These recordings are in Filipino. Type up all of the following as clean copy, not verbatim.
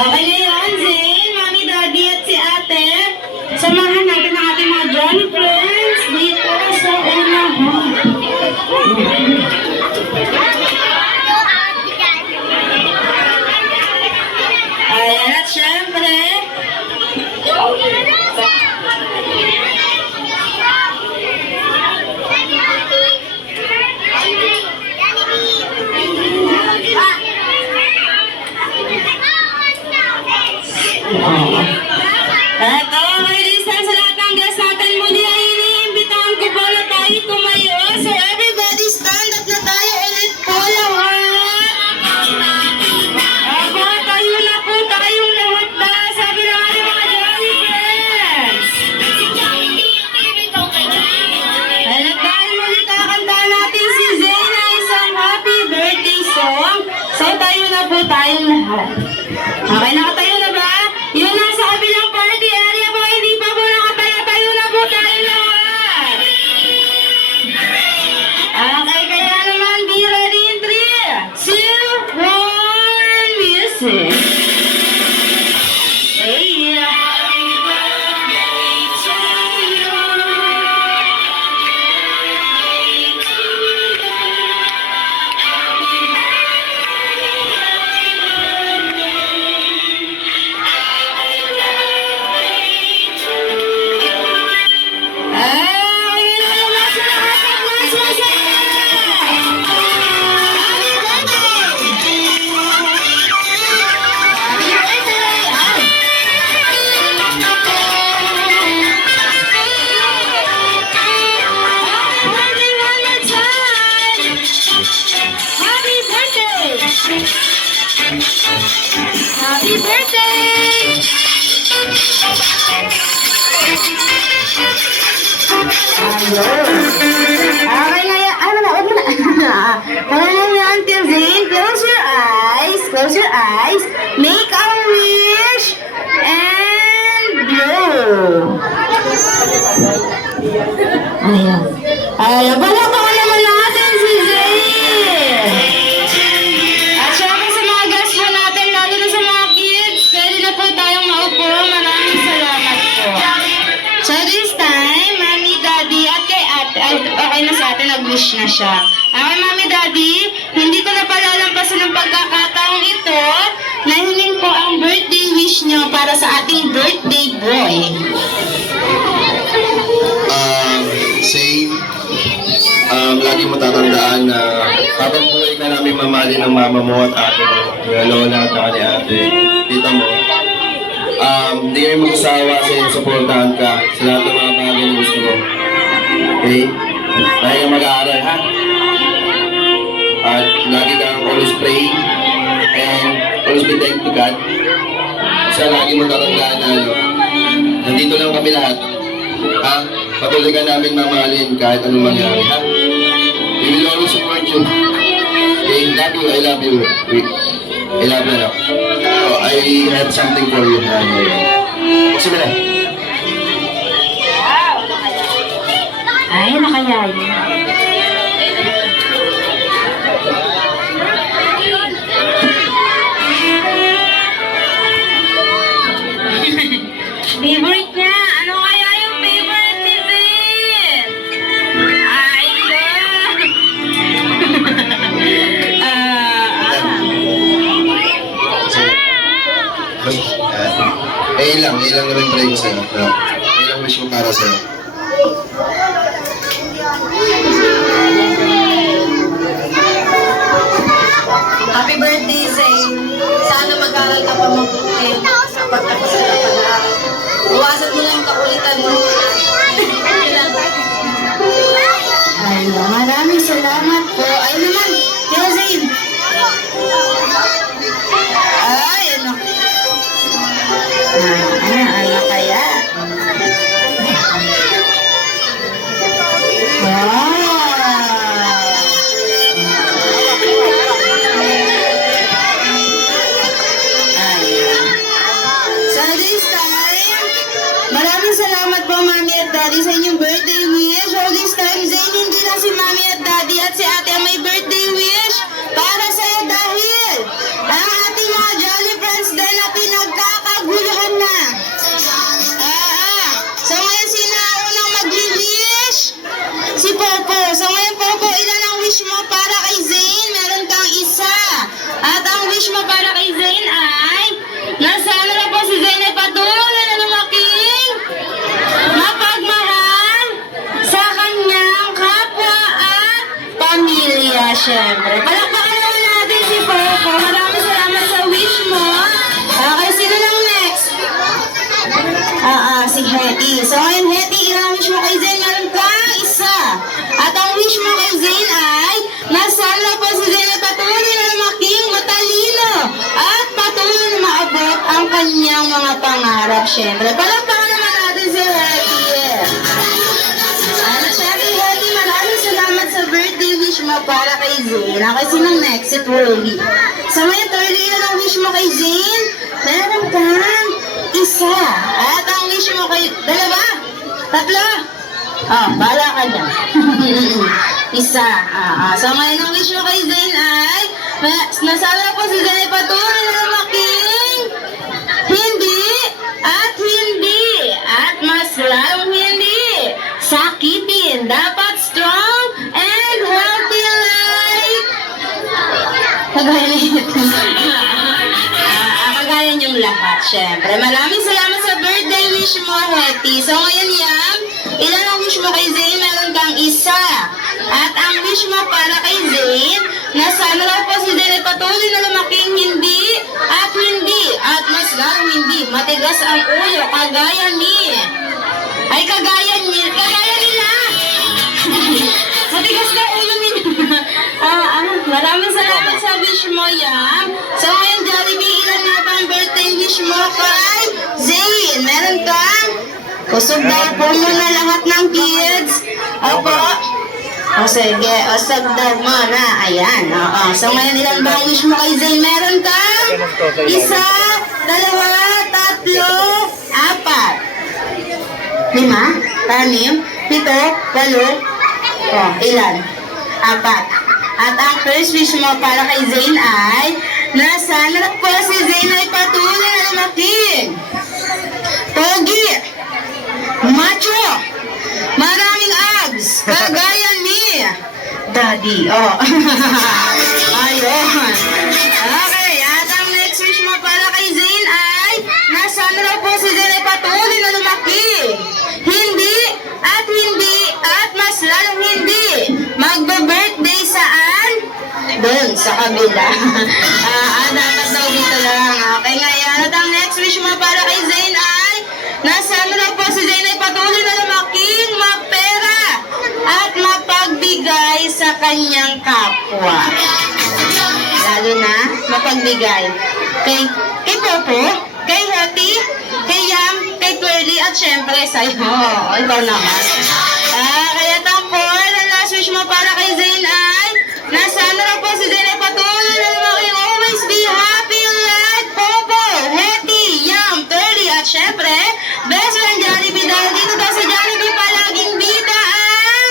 Okay ngayon, Zane, Mami, Daddy at si Ate. Samahan natin ang ating mga Johnny friends dito sa unahan. Ayan, at syempre, eto, may listen sa lahat ng guests natin. Muli ay iniimbitahan ko po na tayo tumayo. So everybody stand up na tayo ulit po lahat. Ako, tayo na po tayong lahat na. Sabi ng ating mga Johnny friends. At dahil muli kakanta natin si Zane na isang happy birthday song. So tayo na po tayong lahat. Okay, nakatayo na ba? Yun lang sa kabilang party area po. Hindi pa po nakatayo. Tayo na po tayo lahat. Okay, kaya naman be ready in 3, 2, 1, music. Hey, happy birthday to you. Happy birthday! Okay na yan. Ano na? Huwag mo na. Wala na yan, Until Zane. Close your eyes. Close your eyes. Make a wish. And blow. Ayan. Ayan. Palakpakan naman natin si Zane. At syempre sa mga guests po natin, lalo na sa mga kids, pwede na po tayong maupo. Maraming salamat po. So this time, Mami, Daddy, at kay Ate, okay na sa atin, nag-wish na siya. Okay, Mami, Daddy, hindi ko na palalampasan ng pagkakataong ito na hiling po ang birthday wish niyo para sa ating birthday boy. Say, lagi mo tatandaan na habang buhay ka namin mamali ng mama mo at ate mo, yung lola at saka ni ate, tita mo. Hindi kayo magsawa sa iyo, supportahan ka sa lahat ng mga bagay na gusto mo. Okay? Lagi kang mag-aaral, ha? At lagi kang always pray and always be thankful to God. Kasi lagi mo tatandaan na nandito lang kami lahat. Ha? Patuloy ka namin mamahalin kahit anong mangyari, ha? We will always support you. Okay? Love you, I love you. I love you now. So, I have something for you. Sige na. Ay, nakayay. Favorite niya. Ano kaya yung favorite ni Zane? Ay, Ilang naman pray ko sa'yo. Ilang wish ko para sa'yo. Happy birthday, Zane. Sana mag-aral ka pa mabuti. Pagtapos ka na pag-aaral. Iwasan mo lang yung kakulitan mo. Ay, maraming salamat po. Ay naman, Tito Zain. Ay, ano? Ano kaya? So this time, maraming salamat po Mami at Daddy sa inyong birthday wish. So this time, Zain, hindi lang si Mami at Daddy at si Ate ang may birthday wish para sa'yo dahil ang ating mga Jolly Friends din na pinagkakaguluhan na. So ngayon sino ang unang mag-wish? Si Popo. So ngayon Popo, ilan ang wish mo para kay Zain? Meron kang isa. At ang wish mo para kay Zain ay nasaan na po si Zain ay patuloy na lumaking mapagmahal sa kanyang kapwa at pamilya, syempre. Palakpakan naman natin si Popo. Maraming salamat sa wish mo. Okay, sino lang next? Si Hetty. So ngayon, Hetty, ilang wish mo kay Zain? Meron kang isa. At ang wish mo kay Zain ay nasaan po si Zain ay patuloy na lumaking matalino at patuloy na maabot ang kanyang mga pangarap, syempre. Palakpakan naman natin si Hetty. Syempre, Hetty, maraming salamat sa birthday wish mo para kay Zain. Okay, sinong next? Si Twirly. So ngayon, Twirly, ilan ang wish mo kay Zain? Meron kang isa. At ang wish mo kay... Dalawa? Tatlo? Bala ka dyan. Isa. So ngayon, ang wish mo kay Zain ay... Nasala po si Zain ay patuloy na lumaking hindi at mas lalong hindi sakitin. Dapat strong and healthy like kagaya niyong lahat, syempre. Maraming salamat sa birthday wish mo, Hetty. So ngayon yan, ilan ang wish mo kay Zain? Meron kang isa. At ang wish mo para kay Zain, na sana raw po si Zain ay patuloy na lumaking hindi at mas lalong hindi matigas ang ulo kagaya nila. Matigas na ulo nila. Maraming salamat sa wish mo yan. So ngayon, Jollibee, ilan na ba ang birthday wish mo kay Zain? Meron kang usog daw po muna lahat ng kids. Opo. Sige, usog daw muna. Ayan. So ngayon, ilan ba ang wish mo kay Zain? Meron kang isa, dalawa, tatlo, apat. 5, 6, 7, 8. Ilan? 4. At ang first wish mo para kay Zain ay na sana po si Zain ay patuloy na lumaking pogi, macho, maraming abs, kagaya ni Daddy. Ayun. Okay, at ang next wish mo para kay Zain ay na sana po si Zain ay patuloy na lumaking hindi at mas lalong hindi magbe-birthday saan? Doon, sa kabila. Dapat daw dito lang. Okay, ngayon. At ang next wish mo para kay Zain ay nasaan na po si Zain ay patuloy na lumaking mapera at mapagbigay sa kanyang kapwa. Lalo na mapagbigay kay Popo, kay Hetty, kay Yam, kay Twirly, at syempre sa'yo. Ikaw naman. Kaya tampon, ang last wish mo para kay Zain ay nasaan na po si Zain ay patuloy na lumaking always be happy like Popo, Hetty, Yam, Twirly, at syempre best friend Jollibee dahil dito daw sa Jollibee palaging bida ang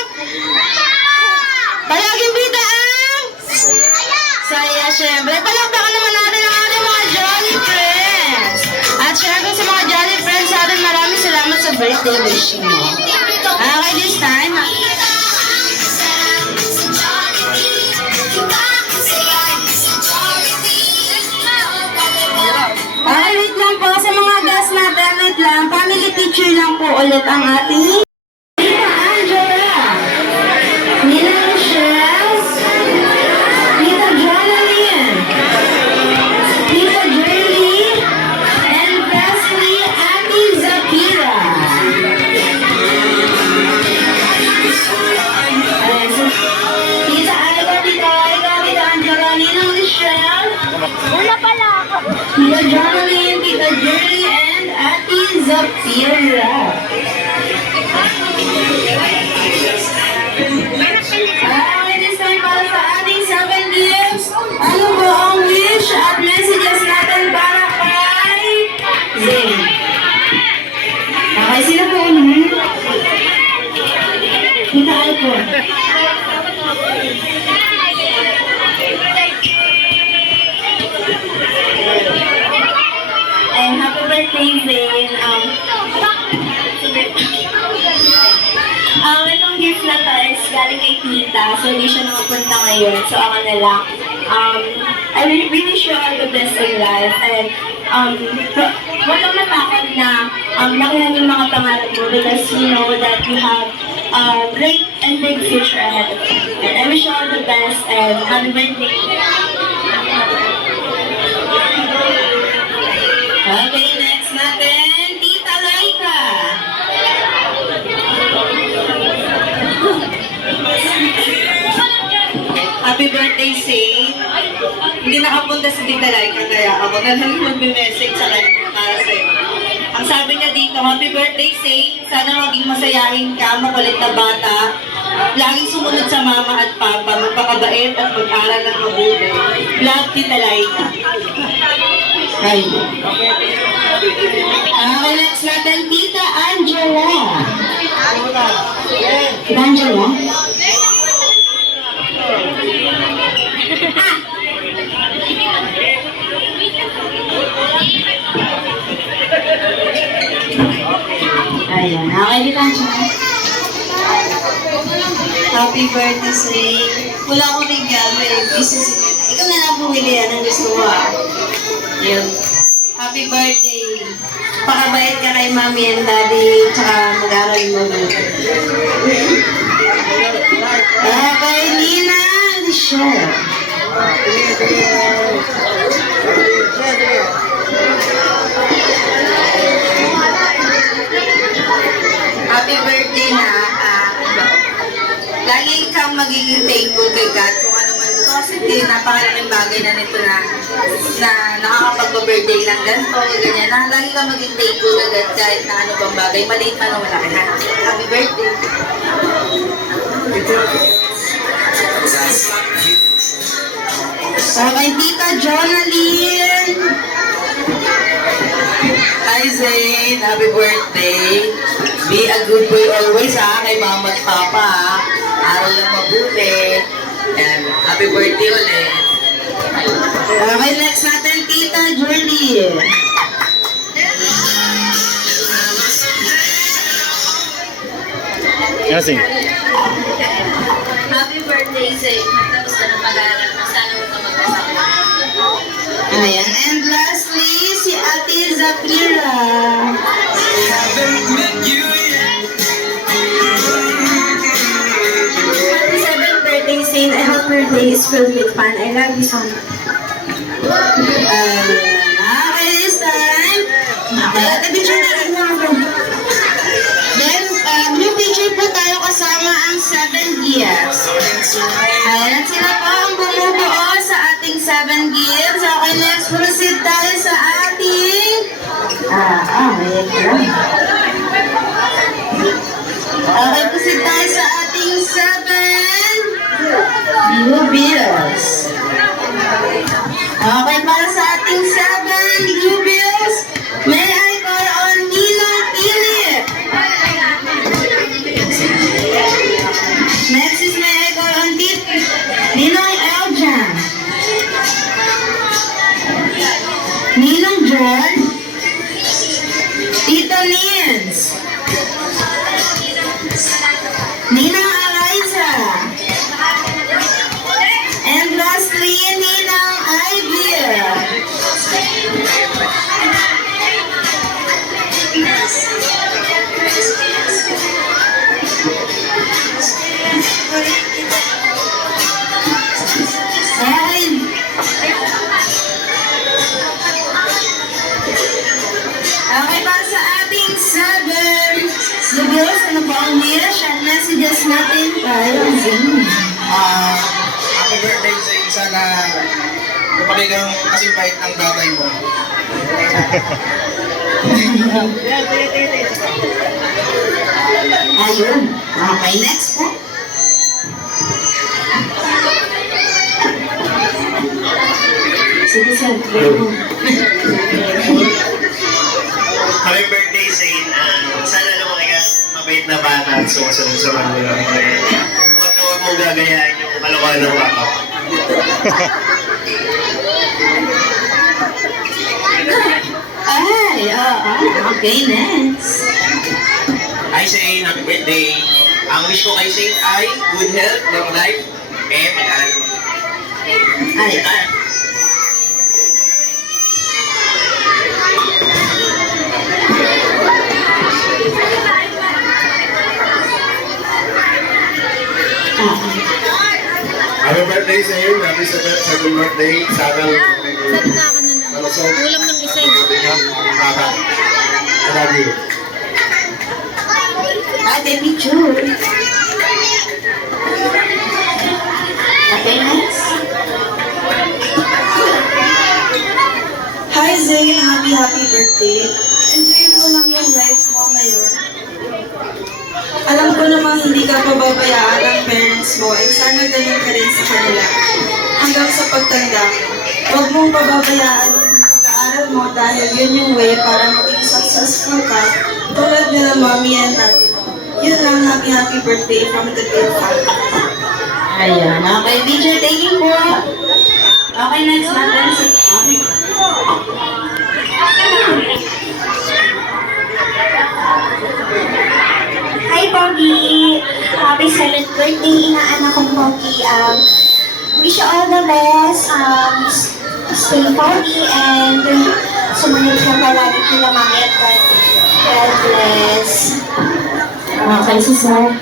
saya, syempre. Palakpakan naman natin ang ating mga Jolly Friends. At syempre sa mga Jolly Friends natin, maraming salamat sa birthday wish mo. Okay, this time, wait lang po sa mga guests natin, wait lang. Family picture lang po ulit ang ating Tita Angela, Nina Michelle, Tita Jonalyn, Tita Jerly, and Presley, Ate Zakira. Tita Aika, Tita Tita Jacqueline, Tita Jerry, and Ate Zafira. This time para sa ating 7 gifts. Ano po ang wish at messages natin para kay Zane? Okay, sino po unahin? Tita Aiko. And happy birthday, Zane. Itong gift na to is galing kay tita. So, hindi siya nakapunta ngayon. So, ako na lang. I really wish you all the best in life. And, huwag kang matakot na lakihan yung mga pangarap mo because you know that you have a great and big future ahead of you. And I wish you all the best and happy birthday. Okay, next natin, Tita Laika. Happy birthday, Saint. Hindi nakapunta si Tita Laika kaya ako na lang magme-message sa kanya para sa'yo. Ang sabi niya dito, happy birthday, Saint. Sana maging masayahin ka, makulit na bata. Laging sumunod sa mama at papa, magpakabait at mag-aral ng mabuti. Love, Tita Laika. Ay. Okay, next natin, Tita Angela. Tita Angela? Ayan, okay, Tita Angela. Happy birthday, Saint. Wala akong regalo eh. Busy si Tita. Ikaw na lang bumili yan ang gusto mo ah. Yun. Happy birthday. Pakabait ka kay mami and daddy, tsaka mag-aral mo. Okay, Nina Alicia. Happy birthday na. Lagi kang magiging thankful kay God kung ano man ito. Kasi napakalaking bagay na nito na nakakapag-birthday lang ganito, ganyan. Lagi kang maging thankful kay God kahit na ano bang bagay. Maliit man o malaki. Happy birthday. Okay, Tita Jonaline. Hi Zane, happy birthday. Be a good boy always ha, kay mama at papa ha. Aral lang mabuti. And happy birthday ulit. Okay, next natin, Tita Julie. Yasin. Happy birthday Zane. Magtapos ka ng pag-aaral na sana huwag ka mag-asawa. Ayan, and lastly, si Ate Zafira. Happy 7th birthday Zane. I hope your day is filled with fun. I love you so much. Okay, this time. Ate, picture na rin ako. Then, blue picture po tayo kasama ang 7 gifts. Ayan, sila po ang bumubuo sa ating 7 gifts. Okay, next, proceed tayo sa ating... wait lang. Okay, proceed tayo sa ating 7 blue bills. Okay, para sa ating 7 blue bills, may I call on Ninong Philip. Next is may I call on Ninong Eljan. Ninong John. Tito Nins. Ninong Eliza. And lastly, Ninang Ivy. Okay, para sa ating 7 siguro, ano po ang wish at messages natin tayo? Happy birthday sa sana Lumaki kang kasing bait ng tatay mo. Ayun. Okay, next po. Sige, sir. Happy birthday, Zane. Sana lumaki ka mabait na bata at sumusunod sa magulang mo. Huwag mong gagayahin yung kalokohan ng bata. Ay, oo. Okay, next. Hi, Zane. Happy birthday. Ang wish ko kay Zane ay good health, long life, mag-aaral mo. Ay, Happy birthday sa iyo. Happy second birthday. Sana malusog. Kulang ng isa eh. I love you. ate picture. Okay, next. Hi Zane, happy birthday. Enjoy mo lang yung life mo ngayon. Alam ko namang hindi ka pababayaan ng parents mo at sana ganun ka rin sa kanila. Hanggang sa pagtanda mo, huwag mong pababayaan yung pag-aaral mo dahil yun yung way para maging successful ka tulad nila mommy and daddy mo. Yun lang, happy birthday from the Bill family. Ayan. Okay, picture taking po. Okay, next natin si Hi, Pogi! Happy 7th birthday, inaanak kong Pogi. Wish you all the best. Stay Pogi and sumunod ka palagi kila Mami at Daddy. God bless. Okay, si Sir.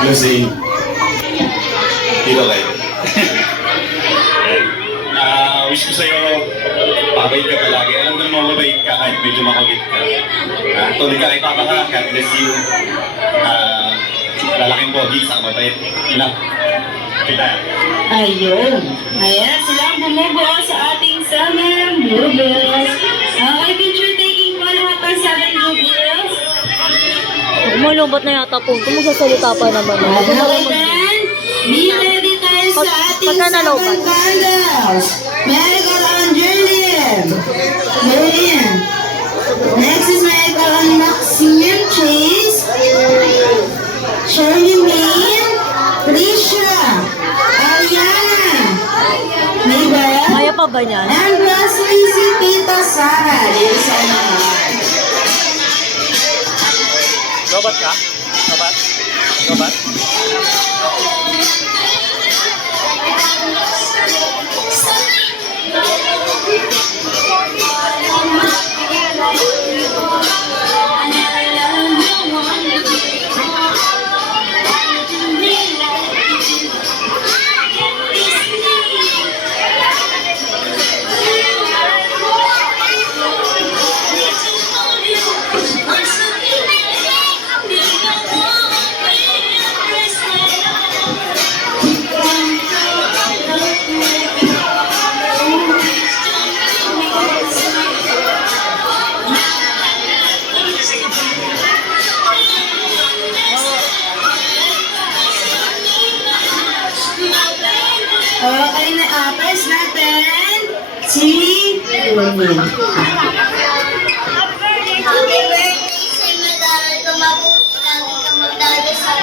Lucy, dito kayo. Wish ko sa'yo, pabait ka palagi. Alam ko naman mabait ka kahit medyo makulit ka. Tuloy ka kay Papa ka, God bless you. Lalaking pogi, saka mabait. Enough. Kita. Ayun. Ayan, sila ang bumubuo sa ating summer bluebells. Okay, picture taking po lahat ng summer bluebells. Malumbat na yata po. Kung magsasalita pa naman. Okay, then, be ready tayo sa ating Pagka summer nalobat. candles. Medical on Jerlyn. Next is medical on Maximum Chase. Shirley Main. Trisha. Ariana. Mabel. Kaya pa ba niyan? And lastly, si Tita Sarah. Dito sa unahan. Lobat ka? Lobat? Lobat? Okay na, press natin. Si Lumin. Happy birthday sa mag-aaral ka mabuti, lagi ka magdadasal.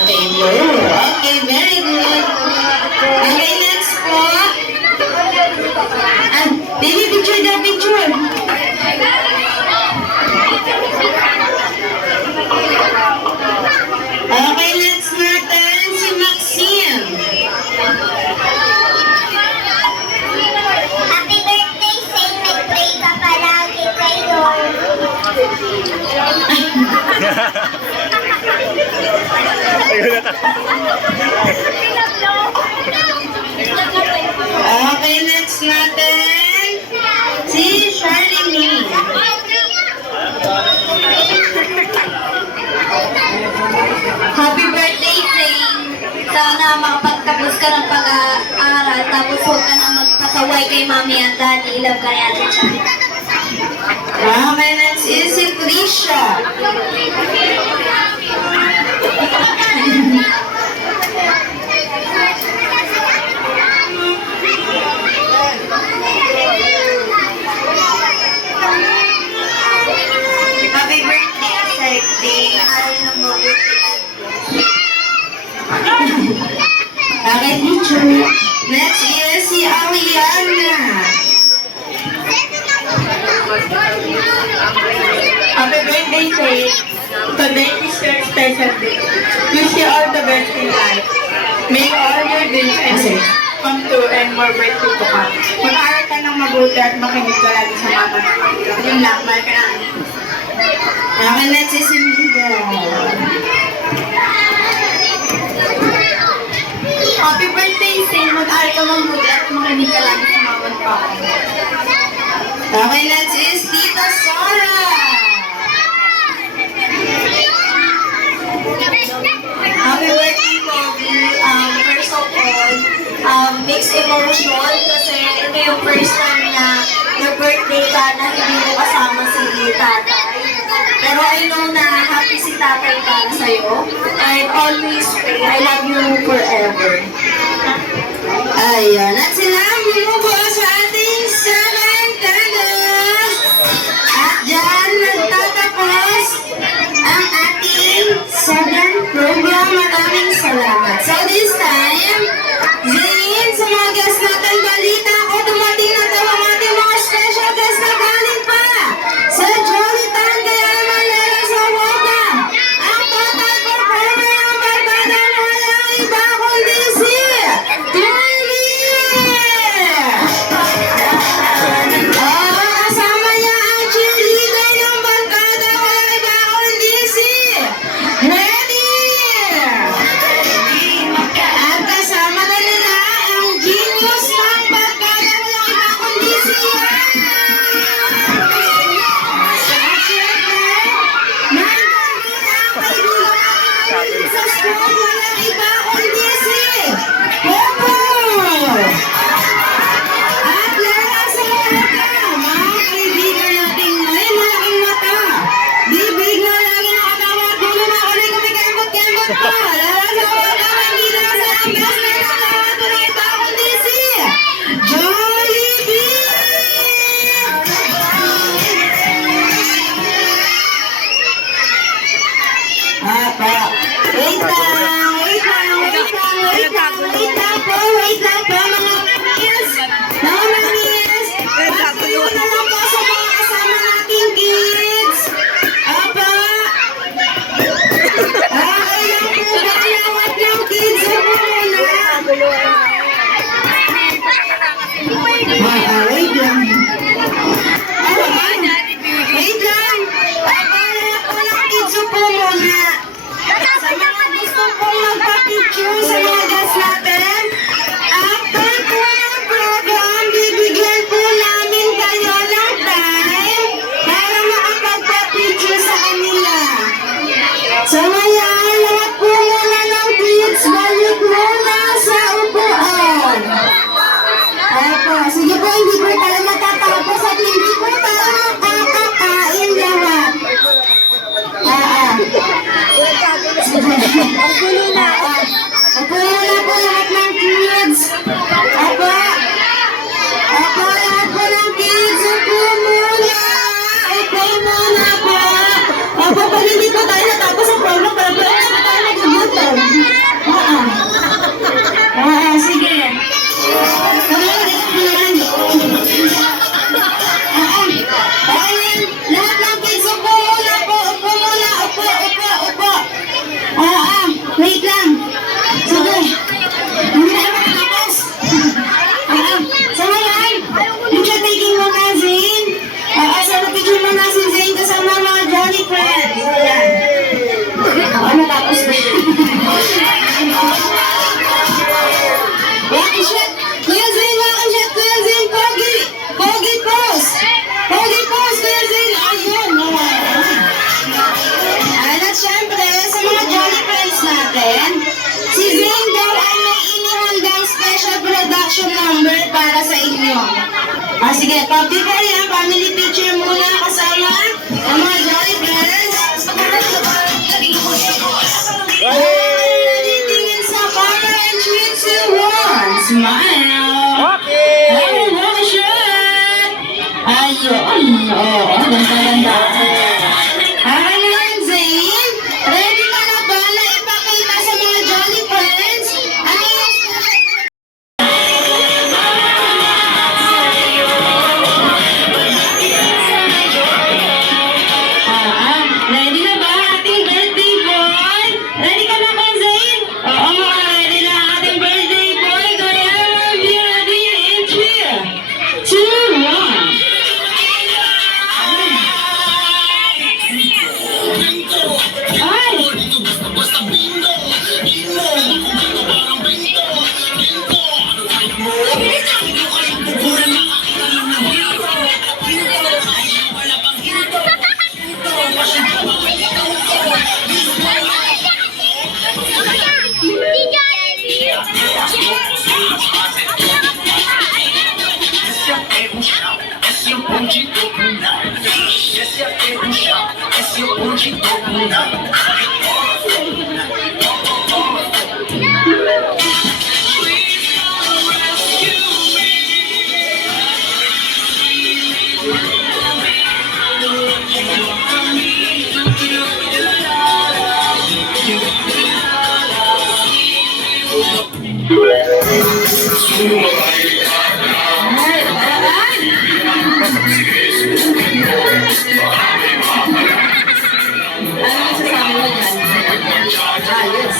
Okay, good. Okay, very good. Okay, next po. Baby, picture daw, picture. Okay, next natin si Maxine. Happy birthday, Saint. Nag-pray ka palagi kay Lord. Okay, magtapos ka ng pag-aaral, tapos huwag ka na magpasaway kay mami at daddy. Love ka ni Ate Chay. Okay, next is si Trisha. Happy birthday, Sete. Ay, nang mabuti. Okay, teacher. Next is si Aliana. Happy birthday, Faith. Today is your special day. Wish you all the best in life. May all your dreams and hopes come true and more birthday to come. Mag-aaral ka ng mabuti at makinig ka lagi sa mama. Yun lang, mahal ka namin. Okay, next is si Miguel. Happy birthday, Faith. Mag-aaral ka mabuti at makinig ka lagi sa mama at papa. Okay, next is Tita Sora. Happy birthday, Pogi. First of all, mixed emotion kasi ito yung first time na nag-birthday ka na hindi mo kasama si tatay. Pero I know na happy si tatay para sa'yo. And always pray, I love you forever. Ayan, at sila ang bumubuo sa ating 7 candles. At dyan nagtatapos ang ating 7 program. Maraming salamat. So this time, Zayn, sa mga guests natin, balita ko, dumating na daw ang ating mga special guests na galing pa sa Jolitan, kaya malala sa Woga. Ang total performer ng barkada na walang iba kundi si Sige, before yan, family picture muna kasama ang mga Jolly Friends. Tingin sa camera and 3, 2, 1. Smile! Hello, shot! Ayun! Oo, ganda-ganda. Okay na yan, Zane. Ready ka na ba na ipakita sa mga Jolly Friends? Ano yung ready na ba ating birthday boy? Ready ka na ba, Zane? Oo, mga ready na ating birthday boy. Kaya, be ready in 3, 2, 1. Ay! Ano masasabi mo dyan? Ah, yes.